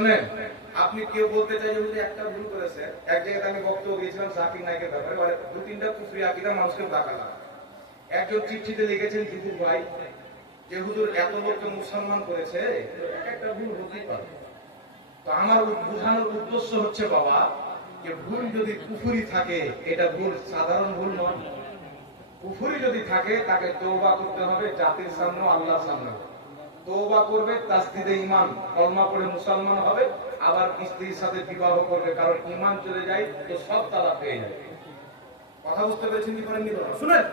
শুনেন, আপনি কেউ বলতে চাই যে একটা ভুল করেছে, এক জায়গায় আমি বক্তব্য দিয়েছিলাম জাকির নায়কের ব্যাপারে, দু তিনটা কুফরি আকীদা মানুষকে দেখালাম। একজন চিঠিতে লিখেছেন জিতুর ভাই যে হুজুর এত লোককে মুসলমান করেছে, একটা ভুল হতেই পারে। তো আমার বোঝানোর উদ্দেশ্য হচ্ছে বাবা, যে ভুল যদি কুফরি থাকে, এটা ভুল সাধারণ ভুল নয়। কুফরি যদি থাকে তাকে তওবা করতে হবে, জাতির সামনে আল্লাহর সামনে তওবা করবে, তাসদিদে ঈমান কলমা পড়ে মুসলমান হবে, আবার স্ত্রীর সাথে বিবাহ করবে, কারণ ঈমান চলে যায় তো সব তালাক হয়ে যায়। কথা বুঝতে পেরেছেন কি করেননি? বলো শুনেন,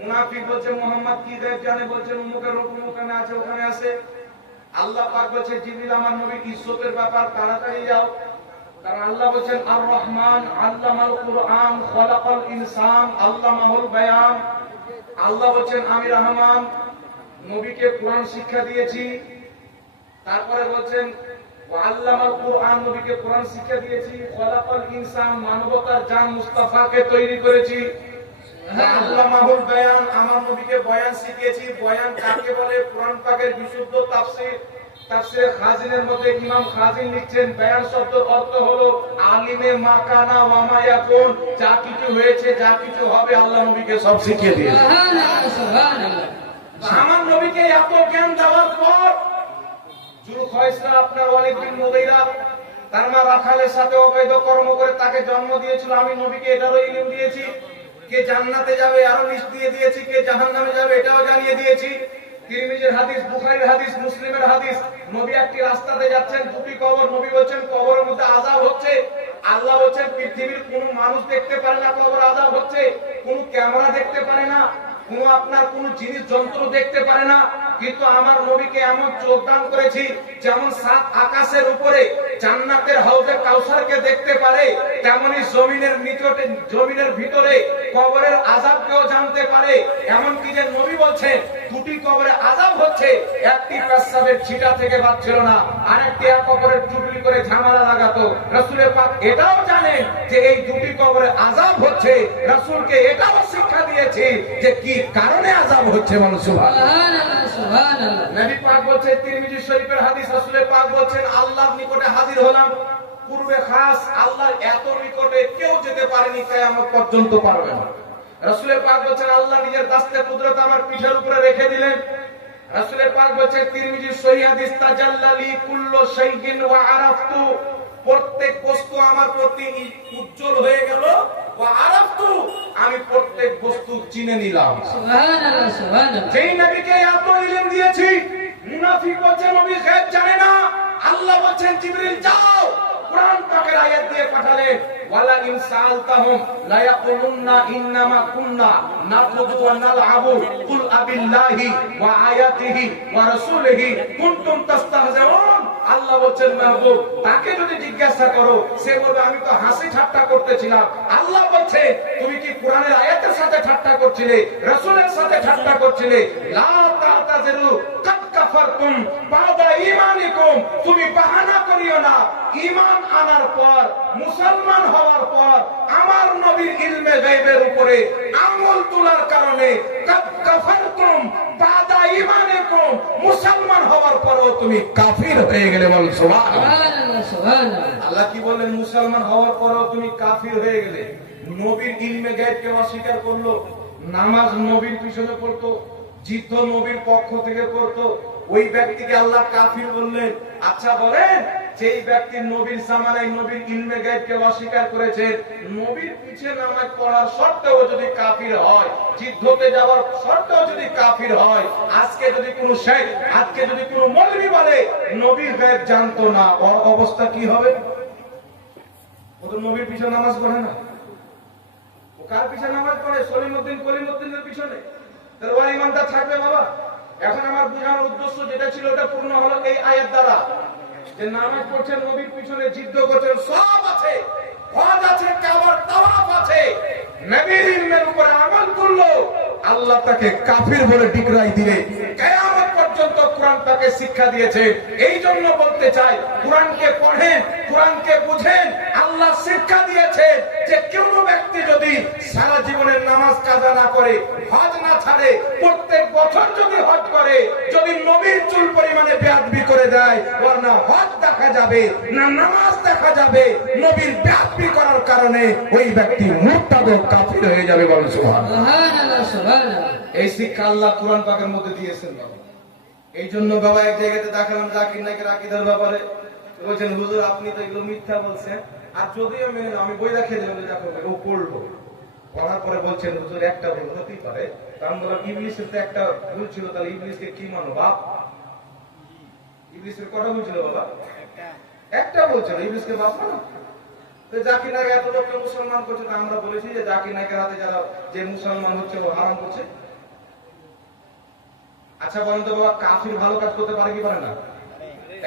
মুনাফিক বলছে মুহাম্মদ কি গায়েব জানে, বলছেন অমুকের রূপ ওখানে আছে ওখানে আছে। আল্লাহ পাক বলছে জিবরিল আমার নবীর ইজ্জতের ব্যাপার, তাড়াতাড়ি যাও, কারণ আল্লাহ বলেন আর রহমান আল্লামাল কুরআন খলাকাল ইনসান আল্লামাহুল বায়ান। আল্লাহ বলেন আমি রহমান, নবীকে কোরআন শিক্ষা দিয়েছি। তারপরে বলেন আল্লামাল কুরআন, নবীকে কোরআন শিক্ষা দিয়েছি। খলাকাল ইনসান, মানবতার জান মুস্তাফাকে তৈরি করেছি। আল্লামাহুল বায়ান, আমার নবীকে বয়ান শিখিয়েছি। বয়ান কাকে বলে? কোরআন পাকের বিশুদ্ধ তাফসীর। তাফসীরে খাজিনের মধ্যে ইমাম খাজিন লিখছেন বায়ান শব্দের অর্থ হলো আলিমে মাকানা ওয়া মা ইয়াকুন, যা কিছু হয়েছে যা কিছু হবে আল্লাহ নবীকে সব শিখিয়ে দিয়েছেন। সুবহানাল্লাহ সুবহানাল্লাহ। আমার নবীকে এত জ্ঞান দেওয়ার পর জুলখায়সা আপনার ওয়ালিদ বিন মুগীরা তার মা রাখালের সাথে অবৈধ কর্ম করে তাকে জন্ম দিয়েছিল। আমি নবীকে এটারও ইলম দিয়েছি, কে জান্নাতে যাবে আরো লিস্ট দিয়ে দিয়েছি, কে জাহান্নামে যাবে এটাও জানিয়ে দিয়েছি। তিরমিজির হাদিস, বুখারীর হাদিস, মুসলিমের হাদিস, নবী একটি রাস্তাতে যাচ্ছেন, দুটি কবর, নবী বলেন কবরের মধ্যে আযাব হচ্ছে। আল্লাহ বলেন পৃথিবীর কোন মানুষ দেখতে পারে না কবর আযাব হচ্ছে, কোন ক্যামেরা দেখতে পারে না, কোন আপনার কোন জিনিস যন্ত্র দেখতে পারে না, কিন্তু আমার নবীকে এমন চোখ দান করেছি যেমন সাত আকাশের উপরে জান্নাতের হাউজে কাউসারকে দেখতে পারে, তেমনি জমিনের নিচে জমিনের ভিতরে কবরের আযাবকেও জানতে পারে। এমন কি যে নবী বলছেন দুটি কবরে আযাব হচ্ছে, একটি পেশাবের ছিটা থেকে বাঁচছিল না, আরেকটি এক কবরের চুগলি করে ঝামেলা লাগাতো। রাসূলের পাক এটাও জানেন যে এই দুটি কবরে আযাব হচ্ছে, রাসূলকে এটাও শিক্ষা দিয়েছে যে কি কারণে আযাব হচ্ছে। মানুষ সুবহানাল্লাহ সুবহানাল্লাহ। নবী পাক বলেন তিরমিজি শরীফের হাদিস, রাসূলের পাক বলেন আল্লাহর নিকটে হাজির হলাম পূর্বে খাস, আল্লাহর এত নিকটে কেউ যেতে পারেনি, কিয়ামত পর্যন্ত পারবে না। রাসূলের পাক বলেন আল্লাহ নিজের দাস্তে কুদরত আমার পিঠের উপরে রেখে দিলেন। রাসূলের পাক বলেন তিরমিজি সহিহ হাদিস তাজাল্লালি কুল্লু শাইইন ওয়া আরাফতু, প্রত্যেক বস্তু আমার প্রতি উজ্জ্বল হয়ে গেল, ওয়া আরাফতু আমি প্রত্যেক বস্তু চিনে নিলাম। সুবহানাল্লাহ সুবহানাল্লাহ। যেই নবীকে এত ইলম দিয়েছি, মুনাফিক বলছে নবী গায়েব জানে না। আল্লাহ বলেন জিবরিল যাও, কোরআন পাকের আয়াত দিয়ে পাঠালেন ওয়ালা ইন সাআলতাহুম লা ইয়াকুলুন্না ইন্নামা কুননা নাকুযু ওয়া নালআবু কুল আবিল্লাহি ওয়া আয়াতিহি ওয়া রাসূলিহি কুনতুম তাস্তাহজিউন। আল্লাহ বলেন মাহবুব তাকে যদি জিজ্ঞাসা করো সে বলবে আমি তো হাসি ঠাট্টা করতেছিলাম। আল্লাহ বলছে তুমি কি কোরআনের আয়াতের সাথে ঠাট্টা করছিলে, রাসূলের সাথে ঠাট্টা করছিলে? লা তা'তাযিরু কাদ কাফারতুম বাদা ঈমানিকুম, তুমি বাহানা করিও না, ঈমান আনার পর মুসলমান হওয়ার পর আমার নবীর ইলমে গায়বের উপরে আঙ্গুল তোলার কারণে কাদ কাফারতুম বাদা ঈমানিকুম, মুসলমান হওয়ার পরও তুমি কাফির হয়ে গেলে। বল সুবহানাল্লাহ সুবহানাল্লাহ। আল্লাহ কি বলেন? মুসলমান হওয়ার পরও তুমি কাফির হয়ে গেলে। নবীর ইলমে গায়বকে অস্বীকার করলো, নামাজ নবীর পিছনে পড়তো, যুদ্ধ নবীর পক্ষ থেকে করতো, ওই ব্যক্তিকে আল্লাহ কাফির বললেন। আচ্ছা বলেন, যেই ব্যক্তি নবীর জামানায় নবীর ইলমে গায়বকে অস্বীকার করেছে, নবীর পিছে নামাজ পড়ার সত্ত্বেও যদি কাফির হয়, যুদ্ধতে যাওয়ার সত্ত্বেও যদি কাফির হয়, আজকে যদি কোনো শেখ, আজকে যদি কোনো মৌলভী বলে নবীর গায়ব জানতো না, ওর অবস্থা কি হবে? ও তো নবীর পিছনে নামাজ পড়ে না। ও কার পিছনে নামাজ পড়ে? সলিমউদ্দিনের পিছনে। তাহলে ওর ঈমানটা থাকবে বাবা? এখন আমার বোঝানোর উদ্দেশ্য যেটা ছিল ওটা পূর্ণ হলো এই আয়াত দ্বারা, যে নামাজ পড়ছেন নবীর পিছনে, যুদ্ধ করছেন, সব আছে, হজ আছে, কাবার তাওয়াফ আছে, নবীর ইলমের উপরে আমল করলো, আল্লাহ তাকে কাফির বলে ডিক্রাই দিলে কিয়ামত পর্যন্ত কোরআন তাকে শিক্ষা দিয়েছে। এই জন্য বলতে চাই কোরআনকে পড়েন, কোরআনকে বুঝেন। আল্লাহ শিক্ষা দিয়েছে যে কোনো ব্যক্তি যদি সারা জীবনের নামাজ কাজা না করে, হজ না ছাড়ে, প্রত্যেক বছর যদি হজ করে, যদি নবীর চুল পরিমাণে বেয়াদবি করে দেয়, ওর না হজ দেখা যাবে না নামাজ দেখা যাবে, নবীর বেয়াদবি করার কারণে ওই ব্যক্তি মুরতাদ ও কাফির হয়ে যাবে। বলেন সুবহানাল্লাহ। এই শিক্ষা আল্লাহ কোরআন পাকের মধ্যে দিয়েছেন বাবা। এই জন্য বাবা এক জায়গাতে দেখালাম জাকির নায়কের আকীদার ব্যাপারে, বলছেন হুজুর আপনি তো এগুলো মিথ্যা বলছেন, আর যদিও আমি বই দেখিয়ে দিলাম যে দেখো ও পড়লো, পড়ার পরে বলছেন হুজুর একটা ভুল হতেই পারে। কারণ বললাম ইবলিসের তো একটা ভুল ছিল, তাহলে ইবলিসকে কি মানো বাপ? ইবলিসের কটা ভুল ছিল বাবা? একটা বলছিল, ইবলিসকে বাপ মানো? জাকির নায়ক এত লোককে মুসলমান করছে, আমরা বলেছি যে জাকির নায়কের হাতে যারা যে মুসলমান হচ্ছে ও হারাম করছে। আচ্ছা বলেন তো বাবা, কাফির ভালো কাজ করতে পারে কি পারে না?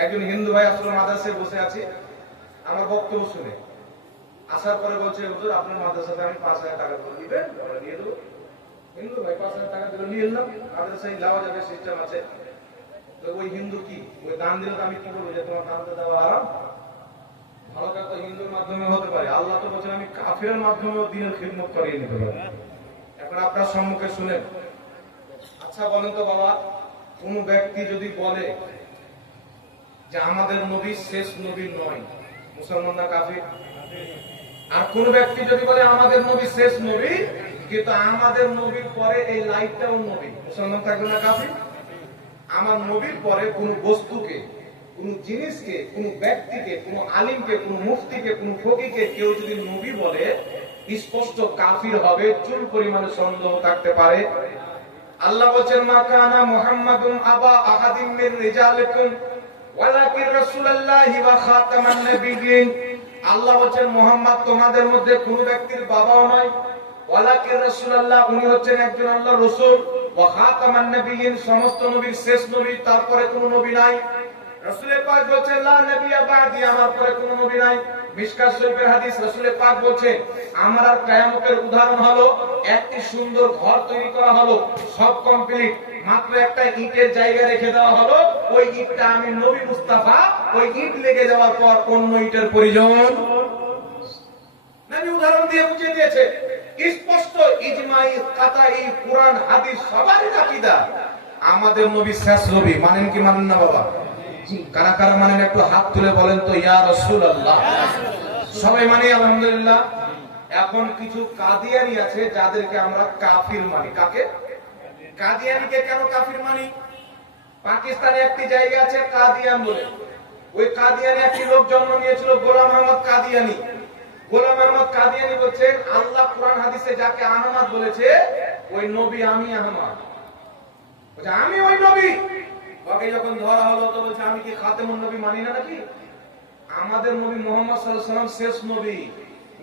একজন হিন্দু ভাই আসলে মাদ্রাসায় বসে আছে, আমার বক্তব্য শুনে আসার পরে বলছে হুজুর আপনার মাদ্রাসাতে আমি 5,000 টাকা করে দিবেন, আমরা নিয়ে দেবো। হিন্দু ভাই 5,000 টাকা দিলে নিয়ে এলাম, মাদ্রাসায় যাওয়া যাবে সিস্টেম আছে। তো ওই হিন্দু কি ওই দান দিলে আমি কি বলবো যে তোমার দানটা দেওয়া হারাম? ভালো কাজ তো হিন্দুর মাধ্যমে হতে পারে, আল্লাহ তো বলছেন আমি কাফিরের মাধ্যমেও দিনের খিদমত করিয়ে নিতে পারি। এখন আপনার সম্মুখে শুনেন। আচ্ছা বলেন তো বাবা, কোন ব্যক্তি যদি বলে যে আমাদের নবী শেষ নবী নয়, মুসলমান না কাফির? আর কোন ব্যক্তি যদি বলে আমাদের নবী শেষ নবী কিন্তু আমাদের নবীর পরে এই লাইটটাও নবী, মুসলমান থাকবে না কাফির? আমার নবীর পরে কোন বস্তুকে, কোন জিনিসকে, কোন ব্যক্তিকে, কোন আলিমকে, কোন মুফতিকে, কোন ফকিকে কেউ যদি নবী বলে স্পষ্ট কাফির হবে, চুল পরিমাণে সন্দেহ থাকতে পারে। আল্লাহ বলেন মা কানা মুহাম্মাদুন আবা আহাদিম মির রিজালিকুম ওয়ালাকিন রাসূলুল্লাহি ওয়া খাতামান নবিয়্যিন। আল্লাহ বলেন মুহাম্মদ তোমাদের মধ্যে কোন ব্যক্তির বাবাও নয়, ওয়ালাকিন রাসূলুল্লাহ উনি হচ্ছেন একজন আল্লাহর রাসূল, ওয়া খাতামান নবিয়্যিন সমস্ত নবীর শেষ নবী, তারপরে কোনো নবী নাই। রাসূল পাক বলেন লা নবিয়্যা বাদি, আমার পরে কোনো নবী নাই। মিশকাত শরীফের হাদিস, রাসূল পাক বলেন আমার আর কিয়ামতের উদাহরণ হলো একটি সুন্দর ঘর তৈরি করা হলো, সব কমপ্লিট, মাত্র একটা ইটের জায়গা রেখে দেওয়া হলো, ওই ইটটা আমি নবী মুস্তাফা, ওই ইট লেগে যাওয়ার পর অন্য ইটের প্রয়োজন। নবী উদাহরণ দিয়ে বুঝিয়ে দিয়েছে স্পষ্ট, ইজমাই কাতাই কুরআন হাদিস সবারই আকীদা আমাদের নবী শেষ নবী। মানেন কি মানেন না বাবা? কারা কারা মানেন একটু হাত তুলে বলেন তো ইয়া রাসূলুল্লাহ। সবাই মানে আলহামদুলিল্লাহ। এখন কিছু কাদিয়ানি আছে যাদেরকে আমরা কাফির মানি। কাকে? কাদিয়ানিকে কেন কাফির মানি? পাকিস্তানে একটি জায়গা আছে কাদিয়ান বলে, ওই কাদিয়ানে একটি লোক জন্ম নিয়েছিল গোলাম আহমদ কাদিয়ানি। গোলাম আহমদ কাদিয়ানি বলছেন আল্লাহ কোরআন হাদিসে যাকে আহমদ বলেছে ওই নবী আমি আহমদ, বলছে আমি ওই নবী। ওকে যখন ধরা হলো তো বলছে আমি কি খাতেমুন নবী মানি না নাকি? আমাদের নবী মুহাম্মদ সাল্লাল্লাহু আলাইহি ওয়াসাল্লাম শেষ নবী,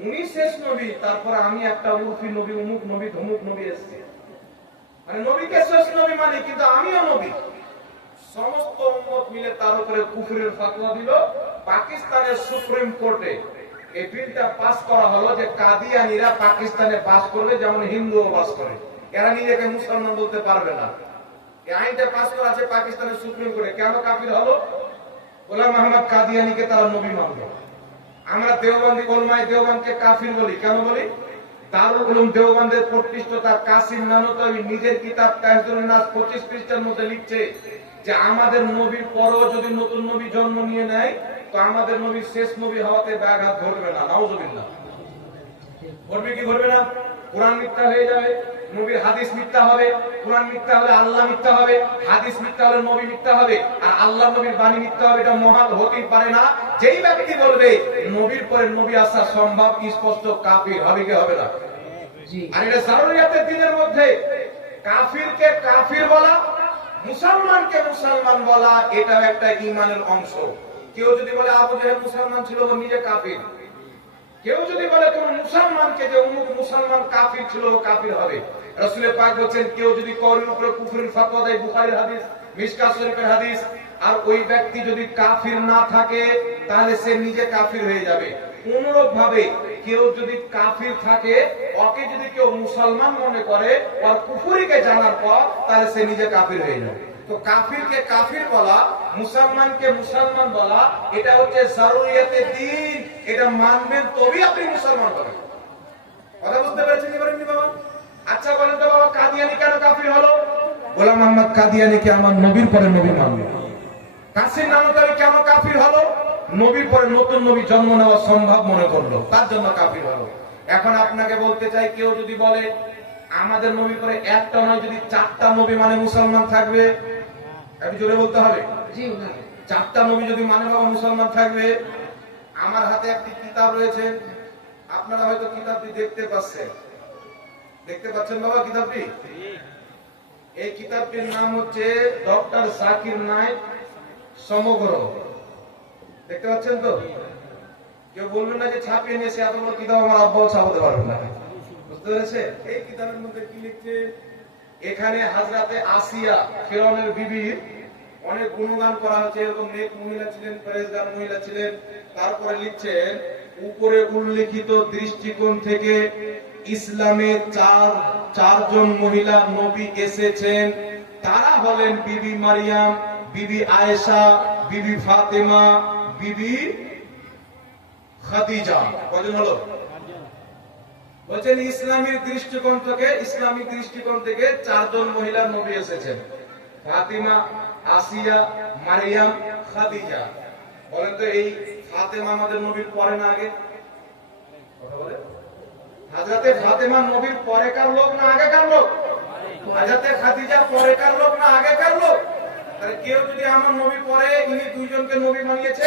উনি শেষ নবী, তারপর আমি একটা উর্ফি নবী, অমুক নবী, ধমুক নবী এসেছে। মানে নবীকে শেষ নবী মানি কিন্তু আমিও নবী। সমস্ত উম্মত মিলে তার উপরে কুফরের ফতোয়া দিল। পাকিস্তানের সুপ্রিম কোর্টে এই বিলটা পাস করা হলো যে কাদিয়ানীরা পাকিস্তানে বাস করবে যেমন হিন্দুও বাস করে, এরা নিজেকে মুসলমান বলতে পারবে না। এই আইনটা পাস করা আছে পাকিস্তানের সুপ্রিম কোর্টে। কেন কাফির হলো? গোলাম আহমদ কাদিয়ানীকে তারা নবী মানলো। আমরা দেওবন্দি উলামায়ে দেওবন্দকে কাফির বলি। কেন বলি? দারুল উলুম দেওবন্দের প্রতিষ্ঠাতা কাসিম নানতাবী নিজের কিতাব তাহজুরুন নাস 25 পৃষ্ঠার মধ্যে লিখছে যে আমাদের নবীর পরও যদি নতুন নবী জন্ম নিয়ে নেয় তো আমাদের নবীর শেষ নবী হওয়াতে ব্যাঘাত ঘটবে না। নাউজুবিল্লাহ। ঘটবে কি ঘটবে না? কোরআন মিথ্যা হয়ে যাবে, নবীর হাদিস মিথ্যা হবে। কোরআন মিথ্যা হলে আল্লাহ মিথ্যা হবে, হাদিস মিথ্যা হলে নবী মিথ্যা হবে, আর আল্লাহ নবীর বাণী মিথ্যা হবে। এটা মহান হতেই পারে না। যেই ব্যক্তি বলবে নবীর পরে নবী আসা সম্ভব, স্পষ্ট কাফির হবে কি হবে না? আর এটা জারুরিয়াতের দিনের মধ্যে কাফিরকে কাফির বলা, মুসলমানকে মুসলমান বলা, এটাও একটা ঈমানের অংশ। কেউ যদি বলে আবু জাহেল মুসলমান ছিল, ও নিজে কাফির। কেউ যদি বলে কোন মুসলমানকে যে অমুক মুসলমান কাফির ছিল, ও কাফির হবে। রাসূল পাক বলেন কেউ যদি কওলের উপরে কুফরের ফতোয়া দেয়, বুখারীর হাদিস, মিশকাত শরীফের হাদিস, আর ওই ব্যক্তি যদি কাফির না থাকে তাহলে সে নিজে কাফির হয়ে যাবে। অনুরূপ ভাবে কেউ যদি কাফির থাকে, ওকে যদি কেউ মুসলমান মনে করে, ওর কুফরিকে জানার পর, তাহলে সে নিজে কাফির হয়ে যাবে। তো কাফিরকে কাফির বলা, মুসলমানকে মুসলমান বলা, এটা হচ্ছে জারুরিয়াতে দ্বীন। এটা মানবেন তবেই আপনি মুসলমান হবেন। কথা বুঝতে পেরেছেন এবারে বাবা? আচ্ছা বলেন তো বাবা, কাদিয়ানি কেন কাফির হলো? গোলাম মোহাম্মদ কাদিয়ানিকে আমার নবীর পরে নবী মানলো। কাসিম নানকারী কেন কাফির হলো? নবীর পরে নতুন নবী জন্ম নেওয়া সম্ভব মনে করলো, তার জন্য কাফির হলো। এখন আপনাকে বলতে চাই, কেউ যদি বলে আমাদের নবী পরে একটা নয় যদি 4টা নবী মানে মুসলমান থাকবে, আপনি জোরে বলতে হবে। জি না, 4টা নবী যদি মানে বাবা মুসলমান থাকবে। আমার হাতে একটি কিতাব রয়েছে, আপনারা হয়তো কিতাবটি দেখতে পাচ্ছেন। দেখতে পাচ্ছেন বাবা কিতাবটি? এই কিতাবটির নাম হচ্ছে ডক্টর জাকির নায়েক সমগ্র। দেখতে পাচ্ছেন তো? কেউ বলবেন না যে ছাপিয়ে নিয়েছে এত বড় কিতাব, আমার আব্বাও ছাপাতে পারবেন না। বুঝতে পেরেছে? এই কিতাবের মধ্যে কি লিখছে? এখানে হযরতে আসিয়া ফিরআউনের বিবির অনেক গুণগান করা হয়েছে। এরকম নেক মহিলা ছিলেন, পরেজগার মহিলা ছিলেন। তারপরে লিখছেন, উপরে উল্লেখিত দৃষ্টিকোণ থেকে ইসলামে চারজন মহিলা নবী এসেছেন। তারা হলেন বিবি মারিয়াম, বিবি আয়েশা, বিবি ফাতেমা, বিবি খাদিজা। কজন হলো? বলছেন ইসলামিক দৃষ্টিকোণ থেকে 4জন মহিলা নবী এসেছেন, ফাতিমা, আসিয়া, মারিয়াম, খাদিজা। বলেন তো এই ফাতেমা আমাদের নবীর পরে না আগে? কথা বলে। হযরতে ফাতেমা নবীর পরেকার লোক না আগেকার লোক? হযরতে খাদিজা পরেকার লোক না আগেকার লোক? তাহলে কেউ যদি আমার নবী পরে, ইনি 2জনকে নবী বানিয়েছে,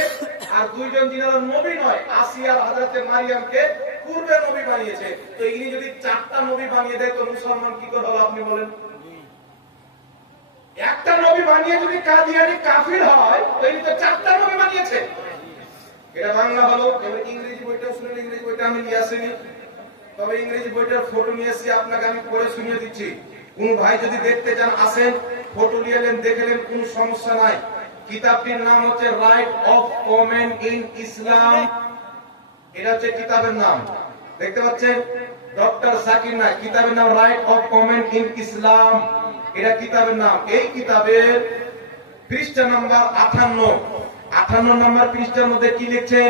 আর 2জন যিনারা নবী নয়, আসিয়া আর হযরতে মারিয়ামকে পূর্বে নবী বানিয়েছে। তো ইনি যদি 4টা নবী বানিয়ে দেয়, তো মুসলমান কি করে হলো আপনি বলেন? একটা নবী বানিয়ে যদি কাদিয়ানি কাফির হয়, তো ইনি তো 4টা নবী বানিয়েছে। এটা বাংলা হলো। এবার ইংরেজি বইটা শুনুন। ইংরেজি বইটা আমি নিয়ে আসিনি, তবে ইংরেজি বইটার ফটো নিয়ে এসে আপনাকে আমি পড়ে শুনিয়ে দিচ্ছি। কোন ভাই যদি দেখতে চান আসেন, ফটো নিয়ে এলেন, দেখলেন, কোন সমস্যা নাই। কিতাবটির নাম হচ্ছে রাইট অফ কমেন্ট ইন ইসলাম। এটা হচ্ছে কিতাবের নাম। দেখতে পাচ্ছেন? ডক্টর জাকির নায়েক, কিতাবের নাম রাইট অফ কমেন্ট ইন ইসলাম। এটা কিতাবের নাম। এই কিতাবের পৃষ্ঠা নাম্বার 58 নম্বর পৃষ্ঠার মধ্যে কি লিখছেন?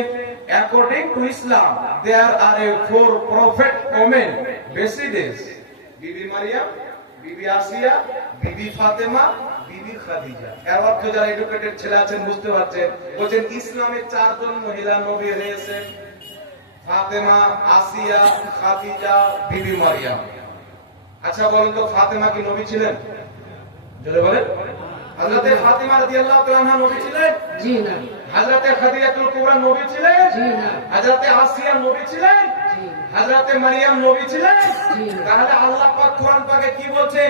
According to Islam there are a 4 prophet women besides, Bibi Mariam, বিবি আসিয়া, বিবি ফাতেমা, বিবি খাদিজা। এর অর্থ যারা এডুকেটেড ছেলে আছেন বুঝতে পারছেন। বলছেন ইসলামে 4জন মহিলা নবী হয়েছেন, ফাতেমা, আসিয়া, খাদিজা, বিবি মারিয়াম। আচ্ছা বলেন তো ফাতেমা কি নবী ছিলেন? জোরে বলেন। হযরতে ফাতেমা রাদিয়াল্লাহু তাআলা আনহা নবী ছিলেন? জি না। হযরতে খাদিজাতুল কুবরা নবী ছিলেন? জি না। হযরতে আসিয়া নবী ছিলেন? জি না। হযরতে মারিয়াম নবী ছিলেন? জি না। তাহলে আল্লাহ পাক কোরআন পাকে কি বলছেন?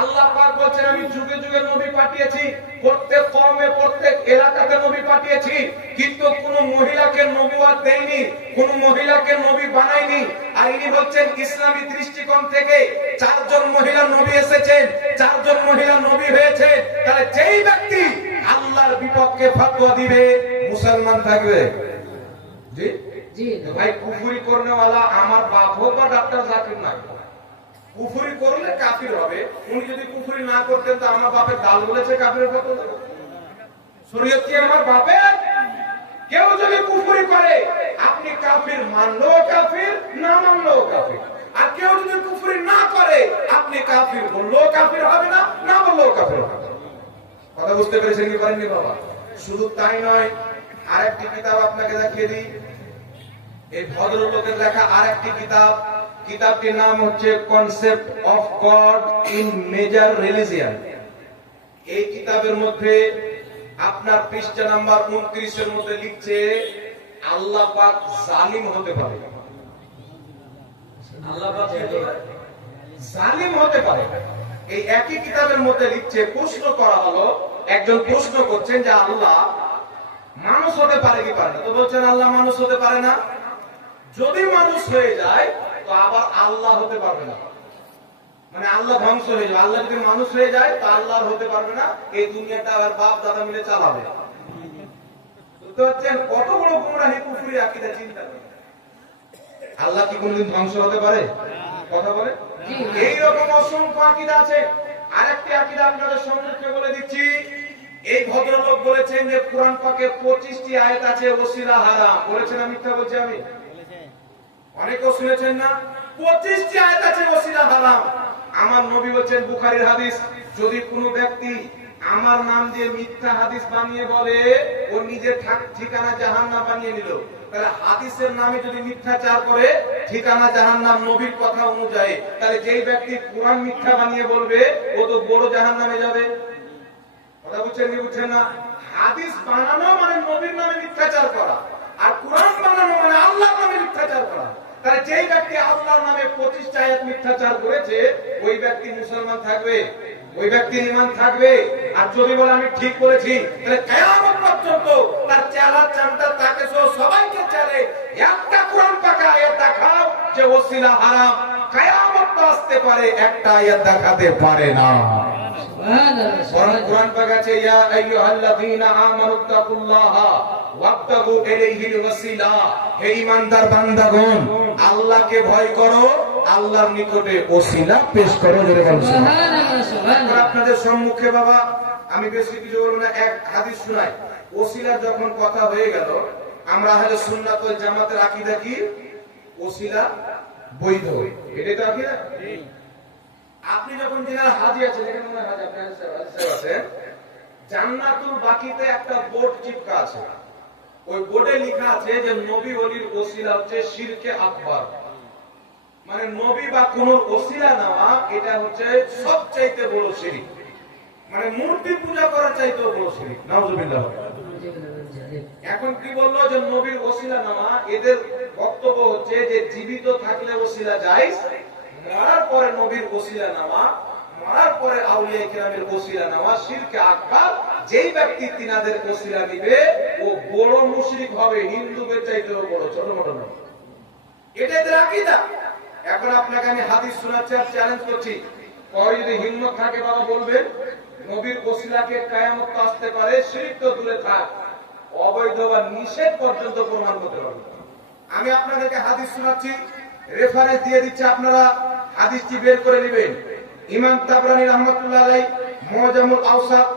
আল্লাহ পাক বলছেন আমি যুগে যুগে নবী পাঠিয়েছি, প্রত্যেক কওমে প্রত্যেক এলাকাতে নবী পাঠিয়েছি, কিন্তু কোন মহিলাকে নবুয়ত দেইনি, কোন মহিলাকে নবী বানাইনি। আর ইনি বলছেন ইসলামী দৃষ্টিকোণ থেকে 4জন মহিলা নবী এসেছেন, 4জন মহিলা নবী হয়েছে। তাহলে যেই ব্যক্তি আল্লাহর বিপক্ষে ফতোয়া দিবে মুসলমান থাকবে? জি জি ভাই। কুফরি করনেওয়ালা আমার বাপ হোক বা ডক্টর জাকির নায়েক, কুফরি করলে কাফির হবে। উনি যদি কুফরি না করতেন তো আমার বাপের দাল বলেছে কাফিরের কথা। শরীয়ত কি আমার বাপের? কেউ যদি কুফরি করে আপনি কাফির মানলেও কাফির, না মানলেও কাফির। আর কেউ যদি কুফরি না করে আপনি কাফির বললেও কাফির হবে না, না বললেও কাফির হবে। কথা বুঝতে পেরেছেন কি পারেননি বাবা? শুধু তাই নয়, আরেকটি কিতাব আপনাকে দেখিয়ে দিই। এই ভদ্রলোকের লেখা আরেকটি কিতাব। কিতাবটির নাম হচ্ছে concept of god in major religion. এই কিতাবের মধ্যে আপনার পৃষ্ঠা নাম্বার 29 এর মধ্যে লিখছে আল্লাহ পাক জালিম হতে পারে। আল্লাহ পাক জালিম হতে পারে। এই একই কিতাবের মধ্যে লিখছে, প্রশ্ন করা হলো, একজন প্রশ্ন করছেন যে আল্লাহ মানুষ হতে পারে কি পারে না? তো বলছেন আল্লাহ মানুষ হতে পারে না। যদি মানুষ হয়ে যায় তো আবার আল্লাহ হতে পারবে না, মানে আল্লাহ ধ্বংস হয়ে যাবে। আল্লাহ যদি মানুষ হয়ে যায় তো আল্লাহ হতে পারবে না, এই দুনিয়াটা আবার বাপ দাদা মিলে চালাবে। বুঝতে পারছেন কত বড় গোমরাহি কুফরি আকীদা? চিন্তা করেন। আল্লাহ কি কোনদিন ধ্বংস হতে পারে? কথা বলে। এইরকম অসংখ্য আকীদা আছে। আরেকটি আকীদা আপনাদের সম্মুখে বলে দিচ্ছি। এই ভদ্রলোক বলেছেন যে কোরআন পাকে 25টি আয়াত আছে ওসিলা হারাম। বলেছেন না মিথ্যা বলছি আমি? অনেকেও শুনেছেন না? 25টি আয়াত আছে ওসিলা হারাম। আমার নবী বলেছেন বুখারীর হাদিস, যদি কোনো ব্যক্তি আমার নাম দিয়ে মিথ্যা হাদিস বানিয়ে বলে ও নিজের ঠিকানা জাহান্নাম বানিয়ে নিল। তাহলে হাদিসের নামে যদি মিথ্যাচার করে ঠিকানা জাহান্নাম নবীর কথা অনুযায়ী, তাহলে যেই ব্যক্তি কোরআন মিথ্যা বানিয়ে বলবে ও তো বড় জাহান্নামে যাবে। কথা বুঝছেন কি বুঝছেন না? হাদিস বানানো মানে নবীর নামে মিথ্যাচার করা, আর কোরআন বানানো মানে আল্লাহর নামে মিথ্যাচার করা। তাহলে যেই ব্যক্তি আল্লাহর নামে 25টা আয়াত মিথ্যাচার করেছে ওই ব্যক্তি মুসলমান থাকবে, ওই ব্যক্তির ঈমান থাকবে। আর যদি বলে আমি ঠিক বলেছি, তাহলে কিয়ামত পর্যন্ত তার চেলা চামড়া তাকে সহ সবাইকে চালে একটা কোরআন পাক আয়াত দেখাও যে ওসিলা হারাম, কিয়ামত আসতে পারে একটা আয়াত দেখাতে পারে না। কোরআন পাক আছে ইয়া আইয়ুহাল্লাযীনা আমানুত্তাকুল্লাহা ওয়াবতাগু ইলাইহিল ওয়াসিলা, হে ঈমানদার বান্দাগণ আল্লাহকে ভয় করো, আল্লাহর নিকটে ওসিলা পেশ করো। জোরে বলুন সুবহানাল্লাহ। আপনাদের সম্মুখে বাবা আমি বেশি কিছু বলবো না, এক হাদিস শোনাই। ওসিলা যখন কথা হয়ে গেল, আমরা আহলে সুন্নাত ওয়াল জামাতের আকীদা কি? ওসিলা বৈধ। এটাই তো আকীদা। আপনি যখন জেনার হাজি আছেন, এখানে মনে হয় হাজি আপনার সাহেব আছেন, জান্নাতুল বাকিতে একটা বোর্ড চিপকা আছে। ওই বোর্ডে লেখা আছে যে নবী ওলির ওসিলা হচ্ছে শিরকে আকবার, মানে নবী বা কোন ওসিলা নেওয়া এটা হচ্ছে সবচাইতে বড় শিরক, মানে মূর্তি পূজা করার চাইতেও বড় শিরক। নাউজুবিল্লাহ। এখন কি বললো যে নবীর ওসিলা নেওয়া, এদের বক্তব্য হচ্ছে যে জীবিত থাকলে ওসিলা জায়েজ, মরার পরে নবীর ওসিলা নেওয়া, মরার পরে আউলিয়া কিরামের ওসিলা নেওয়া শিরকে আকবার। যেই ব্যক্তি তিনাদের ওসিলা নিবে ও বড় মুশরিক হবে, হিন্দুদের চাইতেও বড়, ছোট মোটো নয়। এটা এদের আকীদা। এখন আপনাকে আমি হাদিস শোনাচ্ছি আর চ্যালেঞ্জ করছি, পরে যদি হিম্মত থাকে বাবা বলবেন নবীর ওসিলাকে কিয়ামত আসতে পারে, শিরক তো দূরে থাক, অবৈধ বা নিষেধ পর্যন্ত প্রমাণ করতে পারবে। আমি আপনাদেরকে হাদিস শোনাচ্ছি, রেফারেন্স দিয়ে দিচ্ছি, আপনারা হাদিসটি বের করে নেবেন। ইমাম তাবরানী রাহমাতুল্লাহ আলাইহি মুআজামুল আওসাত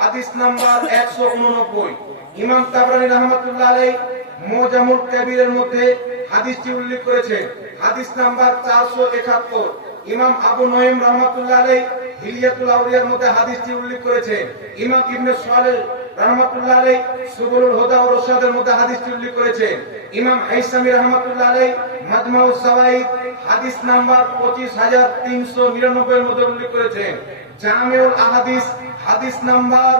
হাদিস নাম্বার 189। ইমাম তাবরানী রাহমাতুল্লাহ আলাইহি মুআজামুল কাবীরের মধ্যে হাদিসটি উল্লেখ করেছেন, হাদিস নাম্বার 471। ইমাম আবু নঈম রাহমাতুল্লাহ আলাইহি হিলিয়াতুল আউলিয়ার মধ্যে হাদিসটি উল্লেখ করেছেন। ইমাম ইবনে সালেহ রাহমাতুল্লাহ আলাইহি সুবুলুল হুদা ওয়া রশাদের মধ্যে হাদিসটি উল্লেখ করেছেন। ইমাম হাইসামি রাহমাতুল্লাহ আলাইহি মাজমাউস যাওয়াইদ হাদিস নাম্বার 25399 এর মধ্যে উল্লেখ করেছেন। জামিউল আহাদিস হাদিস নাম্বার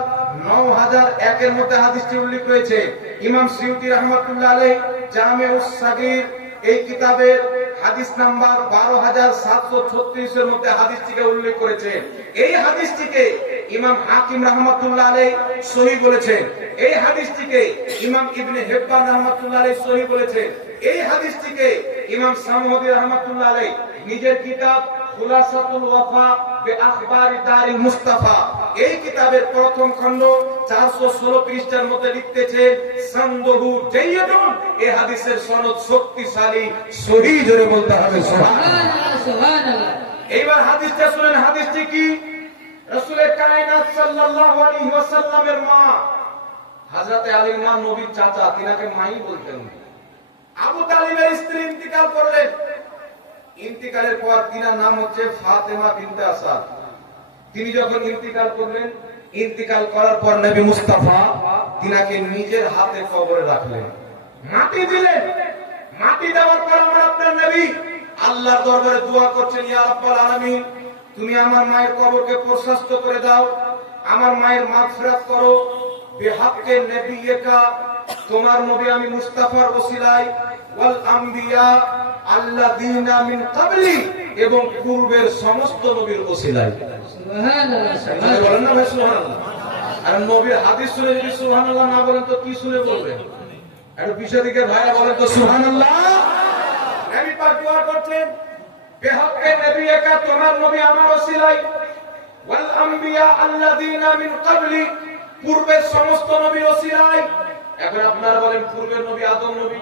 9001 এর মধ্যে হাদিসটি উল্লেখ রয়েছে। ইমাম সিউতি রাহমাতুল্লাহ আলাইহি জামিউস সাগীর এই কিতাবের হাদিস নাম্বার 12736 এর মধ্যে হাদিসটিকে উল্লেখ করেছেন। এই হাদিসটিকে ইমাম হাকিম রাহমাতুল্লাহ আলাইহি সহিহ বলেছেন। এই হাদিসটিকে ইমাম ইবনে হিব্বান রাহমাতুল্লাহ আলাইহি সহিহ বলেছেন। এই হাদিসটিকে ইমাম সামউদি রাহমাতুল্লাহ আলাইহি নিজের কিতাব খুলাসাতুল ওয়াফা বিআখবারি দারিল মুস্তাফা এই কিতাবের প্রথম খণ্ড 416 পৃষ্ঠার মধ্যে লিখতেছেন সানদহু জাইয়্যিদুন, এই হাদিসের সনদ শক্তিশালী, সহিহ। জোরে বলতে হবে সুবহানাল্লাহ সুবহানাল্লাহ। এইবার হাদিসটা শুনেন, হাদিসটি কি? রাসূল কায়নাত সাল্লাল্লাহু আলাইহি ওয়াসাল্লামের মা হযরতে আলীর মা, নবীর চাচা, তিনাকে মাই বলতেন। আবু তালিবের স্ত্রী ইন্তিকাল করলেন। ইন্তিকালের পর তিনার নাম হচ্ছে ফাতেমা বিনতে আসাদ। তিনি যখন ইন্তিকাল করলেন, ইন্তিকাল করার পর নবী মুস্তাফা তিনাকে নিজের হাতে কবরে রাখলেন, মাটি দিলেন। মাটি দেওয়ার পর আমার আপনার নবী আল্লাহর দরবারে দোয়া করছেন, ইয়া রাব্বাল আলামিন, তুমি আমার মায়ের কবরকে প্রশস্ত করে দাও, আমার মায়ের মাগফিরাত করো, বিহাক্কে নবিয়্যিকা, তোমার নবী আমি মুস্তাফার ওসিলায়, ওয়াল আম্বিয়া আল্লাযীনা মিন ক্বাবলি, এবং পূর্বের সমস্ত নবীর ওসিলায়। সুবহানাল্লাহ সুবহানাল্লাহ। বলেন না ভাই সুবহানাল্লাহ। আর নবীর হাদিস শুনে যদি সুবহানাল্লাহ না বলেন তো কি শুনে বলবেন? আর বিশ্বদিকে ভাইরা বলেন তো সুবহানাল্লাহ। নবী পাক দোয়া করছেন, বিহাক্কে নবিয়্যিকা, তোমার নবী আমার ওসিলায়, ওয়াল আম্বিয়া আল্লাযীনা মিন ক্বাবলি, পূর্বের সমস্ত নবীর ওসিলায়। এখন আপনারা বলেন পূর্বের নবী আদম নবী,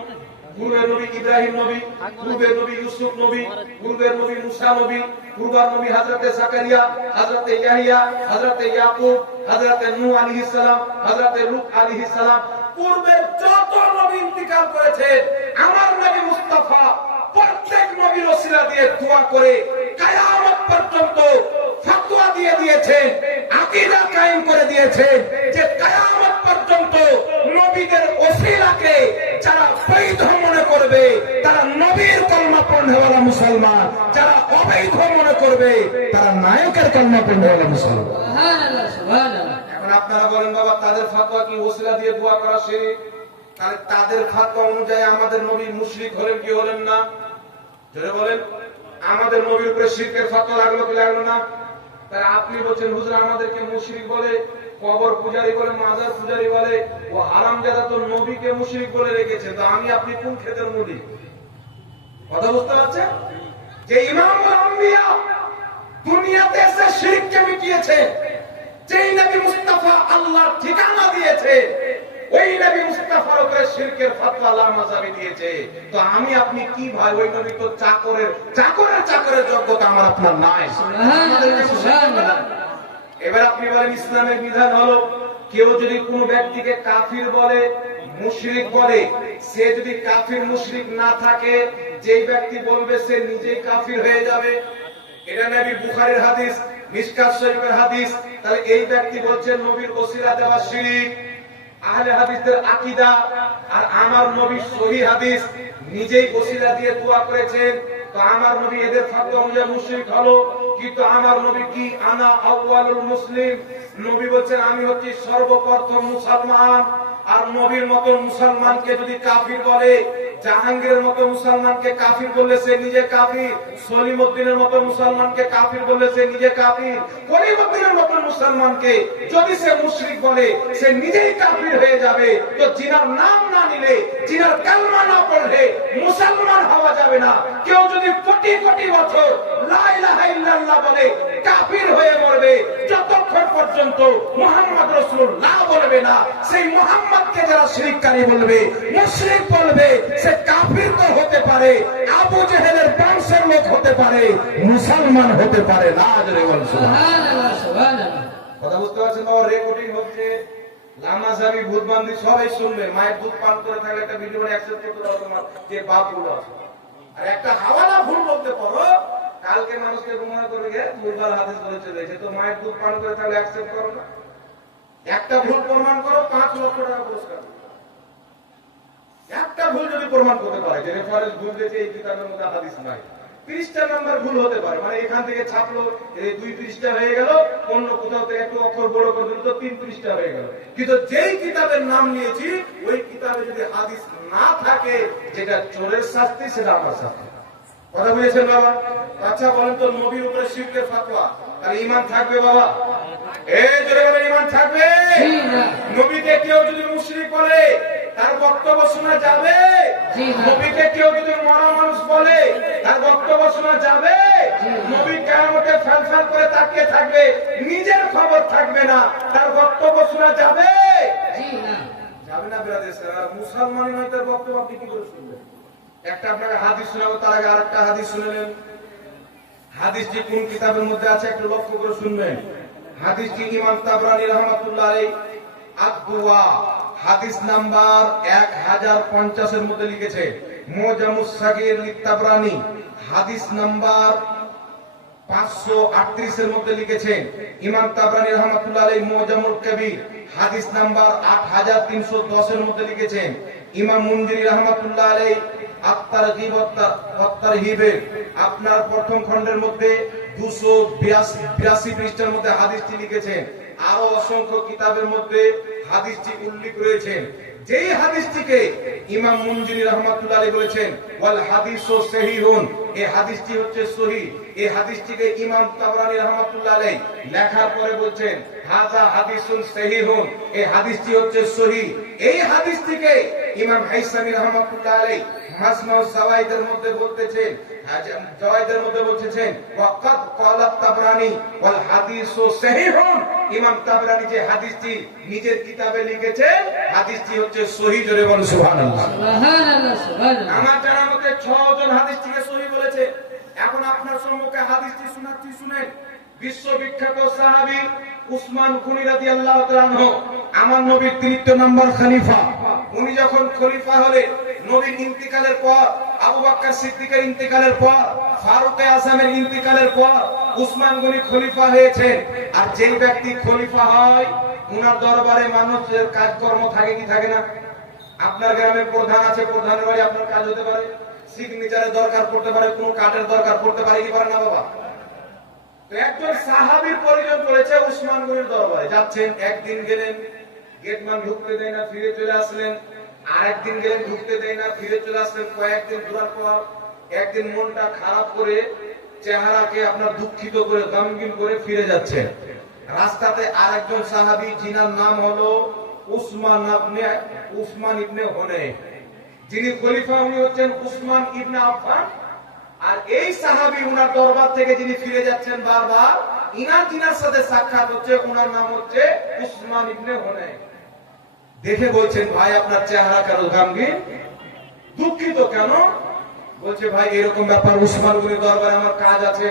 পূর্বের নবী ইব্রাহিম নবী, পূর্বের নবী ইউসুফ নবী, পূর্বের নবী মুসা নবী, পূর্বের নবী হযরতে জাকারিয়া, হযরতে ইয়াহিয়া, হযরতে ইয়াকুব, হযরতে নূহ আলাইহিস সালাম, হযরতে লূত আলাইহিস সালাম, পূর্বের যত নবী ইন্তিকাল করেছেন, আমার নবী মুস্তাফা প্রত্যেক নবীর ওসিলা দিয়ে দোয়া করে কিয়ামত পর্যন্ত ফতোয়া দিয়ে দিয়েছেন, আকীদা কায়েম করে দিয়েছেন যে কিয়ামত পর্যন্ত নবীদের ওসিলাকে যারা বৈধ মনে করবে তারা নবীর কলমা পড়নেওয়ালা মুসলমান, যারা অবৈধ মনে করবে তারা নায়কের কলমা পড়নেওয়ালা মুসলমান। সুবহানাল্লাহ, সুবহানাল্লাহ। এখন আপনারা বলেন বাবা তাদের ফতোয়া কি ওসিলা দিয়ে দোয়া করা শিরক? তাহলে তাদের ফতোয়া অনুযায়ী আমাদের নবী মুশরিক হলেন কি হলেন না? জোরে বলেন। আমাদের নবীর উপরে শিরকের ফতোয়া লাগলো কি লাগলো না? তাহলে আপনি বলছেন হুজুর আমাদেরকে মুশরিক বলে, কবর পূজারী বলে, মাজার পূজারী বলে, ও হারামজাদা তো নবীকে মুশরিক বলে রেখেছে, তো আমি আপনি কোন ক্ষেতের মুড়ি? কথা বুঝতে পারছেন? যে ইমামুল আম্বিয়া দুনিয়াতে এসে শিরককে মিটিয়েছে, যেই নবী মুস্তাফা আল্লাহর ঠিকানা দিয়েছে, ওই নবী মুস্তাফার উপরে শিরকের ফতোয়া লামাযাবি দিয়েছে, তো আমি আপনি কি ভাই? ওই নবী তো চাকরের যোগ্যতা আমার আপনার নাই। সুবহানাল্লাহ। এবার আপনি বলেন ইসলামের বিধান হলো কেউ যদি কোনো ব্যক্তিকে কাফির বলে, মুশরিক বলে, সে যদি কাফির মুশরিক না থাকে, যেই ব্যক্তি বলবে সে নিজেই কাফির হয়ে যাবে। এটা নবী বুখারীর হাদিস, মিশকাত শরীফের হাদিস। তাহলে এই ব্যক্তি বলছেন নবীর ওসিলা দেওয়া শিরক। আহলে হাদিসদের আকীদা আর আমার নবী সহিহ হাদিস, নিজেই ওসিলা দিয়ে দোয়া করেছেন, তো আমার নবী এদের ফতোয়া অনুযায়ী মুশরিক হলো। কিন্তু আমার নবী কি আনা আউয়ালুল মুসলিম, নবী বলছেন আমি হচ্ছি সর্বপ্রথম মুসলমান। আর নবীর মতো মুসলমানকে যদি কাফির বলে, জাহাঙ্গীরের মতো মুসলমানকে কাফির বললে সে নিজে কাফির, সলিমউদ্দিনের মতো মুসলমানকে কাফির বললে সে নিজে কাফির, কলিমউদ্দিনের মতো মুসলমানকে যদি সে মুশরিক বলে সে নিজেই কাফির হয়ে যাবে। তো জিনার নাম না নিলে, জিনার কালমা না পড়লে মুসলমান হওয়া যাবে না। কেউ যদি কোটি কোটি বছর লা ইলাহা ইল্লাল্লাহ বলে কাফির হয়ে মরবে, যতক্ষণ পর্যন্ত মুহাম্মদ রাসূলুল্লাহ বলবে না, সেই মুহাম্মদকে যারা শিরককারী বলবে, মুশরিক বলবে, সে কাফির তো হতে পারে, আবু জেহেলের বংশের লোক হতে পারে, মুসলমান হতে পারে না। জোরে বলুন সুবহানাল্লাহ, সুবহানাল্লাহ। কথা বুঝতে পারছেন বাবা? রেকর্ডিং হচ্ছে, লামাযাবি ভূতবান্দি সবাই শুনবে। মায়ের দুধ পান করে থাকলে একটা ভিডিও মানে অ্যাকসেপ্ট করতে দাও তোমার যে বাপ ভুল আছে, আর একটা হাওয়ালা ভুল বলতে পারো, কালকে মানুষকে গুনাহ করে গিয়ে মুরগার হাদিস বলে চলে এসে, তো মায়ের দুধ পান করে থাকলে অ্যাকসেপ্ট করো না? একটা ভুল প্রমাণ করো, 5 লক্ষ টাকা পুরস্কার। একটা ভুল যদি প্রমাণ করতে পারে যে রেফারেন্স ভুল দিয়েছে এই কিতাবের মধ্যে হাদিস নাই, 30টা নাম্বার ভুল হতে পারে, মানে এখান থেকে ছাপলো 2 পৃষ্ঠা হয়ে গেল, অন্য কোথাও থেকে একটু অক্ষর বড় করে দিল তো 3 পৃষ্ঠা হয়ে গেল, কিন্তু যেই কিতাবের নাম নিয়েছি ওই কিতাবে যদি হাদিস না থাকে, যেটা চোরের শাস্তি সেটা আমার শাস্তি। কথা বুঝেছেন বাবা? আচ্ছা বলেন তো নবীর উপরে শিরকের ফতোয়া, তাহলে ঈমান থাকবে বাবা? এই জোরে বলেন ঈমান থাকবে? নবীকে কেউ যদি মুশরিক বলে তার বক্তব্য শোনা যাবে? নবীকে কেউ যদি মরা মানুষ বলে তার বক্তব্য শোনা যাবে? নবী কিয়ামতে ফেলফেল করে তাকিয়ে থাকবে, নিজের খবর থাকবে না, তার বক্তব্য শোনা যাবে? যাবে না ব্রাদার। আর মুসলমানই নয় তার বক্তব্য আপনি কি করে শুনবেন? একটা আপনাকে হাদিস শোনাবো, তার আগে আরেকটা হাদিস শুনে নেন। হাদিসটি কোন কিতাবের মধ্যে আছে একটু লক্ষ্য করে শুনবেন। হাদিসটি ইমাম তাবরানী রাহমাতুল্লাহ আলাইহি আদ-দুআ হাদিস নাম্বার 1050 এর মধ্যে লিখেছে। মুজামুস সাগীর লিত-তাবরানী হাদিস নাম্বার 538 এর মধ্যে লিখেছেন। ইমাম তাবরানী রাহমাতুল্লাহ আলাইহি মুজামুল কবির হাদিস নাম্বার 8310 এর মধ্যে লিখেছেন। ইমাম মুনজিরি রাহমাতুল্লাহ আলাইহি আত-তারগীব ওয়াত-তারহিবে আপনার প্রথম খণ্ডের মধ্যে 282 পৃষ্ঠার মধ্যে হাদিসটি লিখেছেন। আরো অসংখ্য কিতাবের মধ্যে হাদিসটি উল্লেখ রয়েছে। যেই হাদিসটিকে ইমাম মুনজিরি রাহমাতুল্লাহ আলাইহি বলেছেন ওয়াল হাদিসু সহিহুন, এই হাদিসটি হচ্ছে সহিহ। এই হাদিসটিকে ইমাম তাবরানী রাহমাতুল্লাহ আলাইহি লেখার পরে বলছেন হাযা হাদিসুন সহিহুন, এই হাদিসটি হচ্ছে সহিহ। এই হাদিসটিকে ইমাম হাইসামি রাহমাতুল্লাহ আলাইহি মাজমাউজ জাওয়াইদের মধ্যে বলতেছেন, জাওয়াইদের মধ্যে বলতেছেন ওয়াকাদ ক্বালা তাবরানী ওয়াল হাদিসু সহিহুন। ইমাম তাবরানী যে হাদিসটি নিজের কিতাবে লিখেছেন, হাদিসটি হচ্ছে সহিহ। জোরে বলুন সুবহানাল্লাহ। সুবহানাল্লাহ, সুবহানাল্লাহ। আমার জানার মতে 6 জন হাদিসটিকে সহিহ বলেছে। এখন আপনার সম্মুখে হাদিসটি শোনাচ্ছি, শুনেন। বিশ্ববিখ্যাত সাহাবী উসমান গনি রাদিয়াল্লাহু তাআলা আনহু, আমার নবীর তৃতীয় নম্বর খলিফা। উনি যখন খলিফা হলেন, নবীর ইন্তিকালের পর, আবু বকর সিদ্দিকের ইন্তিকালের পর, ফারুক আযমের ইন্তিকালের পর উসমান গনি খলিফা হয়েছেন। আর যেই ব্যক্তি খলিফা হয়, উনার দরবারে মানুষের কাজকর্ম থাকে কি থাকে না? আপনার গ্রামের প্রধান আছে, প্রধানের বাড়ি আপনার কাজ হতে পারে, সিগনেচারের দরকার পড়তে পারে, কোনো কার্ডের দরকার পড়তে পারে কি পারে না বাবা? তো একজন সাহাবীর প্রয়োজন পড়েছে উসমান গনির দরবারে। যাচ্ছেন, একদিন গেলেন, গেটম্যান ঢুকতে দেয় না, ফিরে চলে আসলেন। আরেকদিন গেলেন, ঢুকতে দেয় না, ফিরে চলে আসলেন। কয়েকদিন ঘোরার পর একদিন মনটা খারাপ করে, চেহারাকে আপনার দুঃখিত করে, গমগিন করে ফিরে যাচ্ছেন। রাস্তাতে আরেকজন সাহাবী, যিনার নাম হলো উসমান ইবনে হুনাইফ, যিনি খলিফা, উনি হচ্ছেন উসমান ইবনে আফফান। আর এই সাহাবী উনার দরবার থেকে যিনি ফিরে যাচ্ছেন বারবার, যিনার সাথে সাক্ষাৎ হচ্ছে, উনার নাম হচ্ছে উসমান ইবনে হুনাইফ। দেখে বলছেন, ভাই আপনার চেহারা কেন গমগিন, দুঃখিত কেন? বলছে, ভাই এরকম ব্যাপার, উসমান গনির দরবারে আমার কাজ আছে,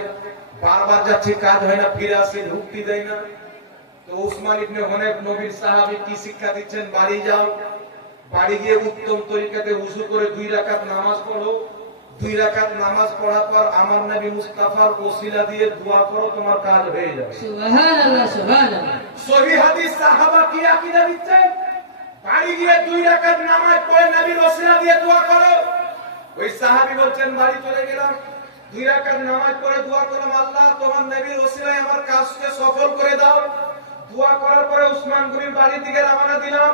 বারবার যাচ্ছি, কাজ হয় না, ফিরে আসি, ঢুকতে দেয় না। তো উসমান ইবনে হুনাইফ নবীর সাহাবী কি শিক্ষা দিচ্ছেন? বাড়ি যাও, বাড়ি গিয়ে উত্তম তরিকাতে ওযু করে 2 রাকাত নামাজ পড়ো। 2 রাকাত নামাজ পড়ার পর আমার নবী মুস্তাফার ওসিলা দিয়ে দোয়া করো, তোমার কাজ হয়ে যাবে। সুবহানাল্লাহ, সুবহানাল্লাহ। সহিহ হাদিস। সাহাবা কি আকীদা দিচ্ছেন? বাড়ি গিয়ে 2 রাকাত নামাজ পড়ে নবীর ওসিলা দিয়ে দোয়া করো। ওই সাহাবী বলছেন, বাড়ি চলে গেলাম, 2 রাকাত নামাজ পড়ে দোয়া করলাম, আল্লাহ তোমার নবীর ওসিলায় আমার কাজকে সফল করে দাও। দোয়া করার পরে উসমান গনির বাড়ির দিকে রওনা দিলাম।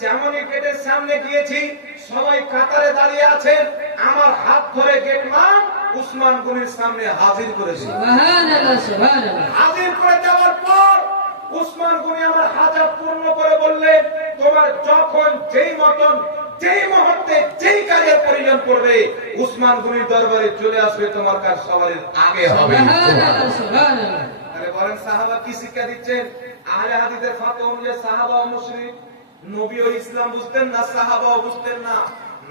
যেমনই গেটের সামনে গিয়েছি, সবাই কাতারে দাঁড়িয়ে আছেন, আমার হাত ধরে গেটম্যান উসমান গনির সামনে হাজির করেছে। সুবহানাল্লাহ, সুবহানাল্লাহ। হাজির করে দেওয়ার পর উসমান গনি আমার হাজার পূর্ণ করে বললেন, তোমার যখন যেই মতন, যেই মুহূর্তে, যেই কাজের প্রয়োজন পড়বে, উসমান গনির দরবারে চলে আসবে, তোমার কাজ সবার আগে হবে। সুবহানাল্লাহ, সুবহানাল্লাহ। আরে বলেন, সাহাবা কি শিক্ষা দিচ্ছেন? আহলে হাদিসের ফাতোয়া অনুযায়ী সাহাবা ও মুশরিক। নবী ও ইসলাম বুঝতেন না, সাহাবাও বুঝতেন না।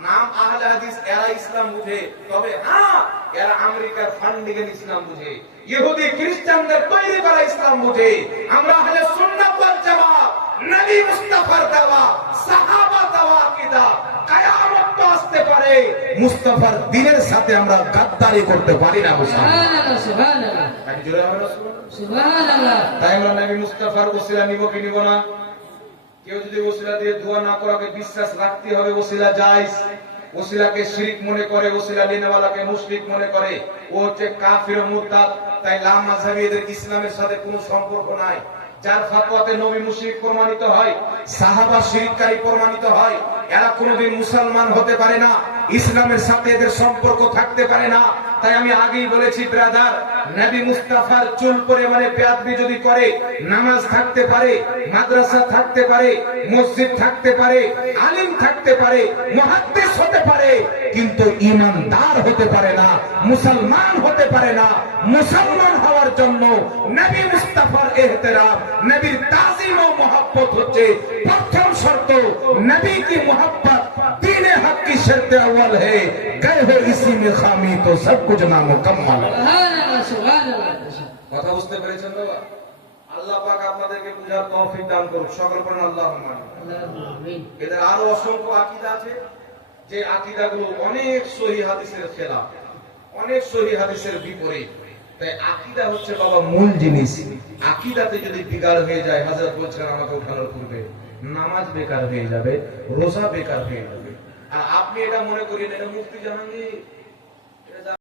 নাম আহলে হাদিস, এরা ইসলাম বুঝে, তবে হ্যাঁ, এরা আমেরিকার ফান্ডিংয়ের ইসলাম বুঝে, ইহুদি খ্রিস্টানদের তৈরি করা ইসলাম বুঝে। আমরা আহলে সুন্নাত ওয়াল জামাত, নবী মুস্তাফার দেওয়া, সাহাবা দেওয়া আকীদা, কিয়ামত তো আসতে পারে, মুস্তাফার দ্বীনের সাথে আমরা গাদ্দারি করতে পারি না। সুবহানাল্লাহ, সুবহানাল্লাহ। তাই জোরে আমরা সুবহানাল্লাহ, সুবহানাল্লাহ। তাই আমরা নবী মুস্তাফার ওসিলা নিব কি নিব না? কেউ যদি ওসিলা দিয়ে দোয়া না করাকে বিশ্বাস রাখতে হবে, ওসিলা জায়েজ। ওসিলাকে শিরক মনে করে, ওসিলা লেনেওয়ালাকে মুশরিক মনে করে, ও হচ্ছে কাফির ও মুরতাদ। তাই লা মাযহাবীদের ইসলামের সাথে কোনো সম্পর্ক নাই। যার ফাতোয়াতে নবী মুশরিক প্রমাণিত হয়, সাহাবা শিরককারী প্রমাণিত হয়, এরা কোনোদিন মুসলমান হতে পারে না, ইসলামের সাথে এদের সম্পর্ক থাকতে পারে না। তাই আমি আগেই বলেছি ব্রাদার, নবী মুস্তাফার চুল পরিমাণে বেয়াদবি যদি করে, নামাজ থাকতে পারে, মাদ্রাসা থাকতে পারে, মসজিদ থাকতে পারে, আলিম থাকতে পারে, মুহাদ্দিস হতে পারে, কিন্তু ঈমানদার হতে পারে না, মুসলমান হতে পারে না। মুসলমান হওয়ার জন্য নবী মুস্তাফার ইহতিরাম, নবীর তাজিম ও মহব্বত হচ্ছে প্রথম শর্ত। নবী की मोहब्बत दीन हक की शर्त अव्वल है, गए हो इसी में खामी तो सब कुछ नामुकम्मल। সুবহানাল্লাহ, সুবহানাল্লাহ। কথা বুঝতে পেরেছেন বাবা? আল্লাহ পাক আপনাদেরকে বুঝার তৌফিক দান করুন, সকল পড়ুন আল্লাহুম্মা আমিন। এদের আরো অসংখ্য আকীদা আছে, যে আকীদাগুলো অনেক সহিহ হাদিসের খেলাফ, অনেক সহিহ হাদিসের বিপরীত। তাই আকীদা হচ্ছে বাবা মূল জিনিস। আকীদাতে যদি বিগাড় হয়ে যায়, হযরত বলছেন আমাকে উঠানোর পূর্বে, নামাজ বেকার হয়ে যাবে, রোজা বেকার হয়ে যাবে। আর আপনি এটা মনে করেন এটা মুফতি জাহাঙ্গীর,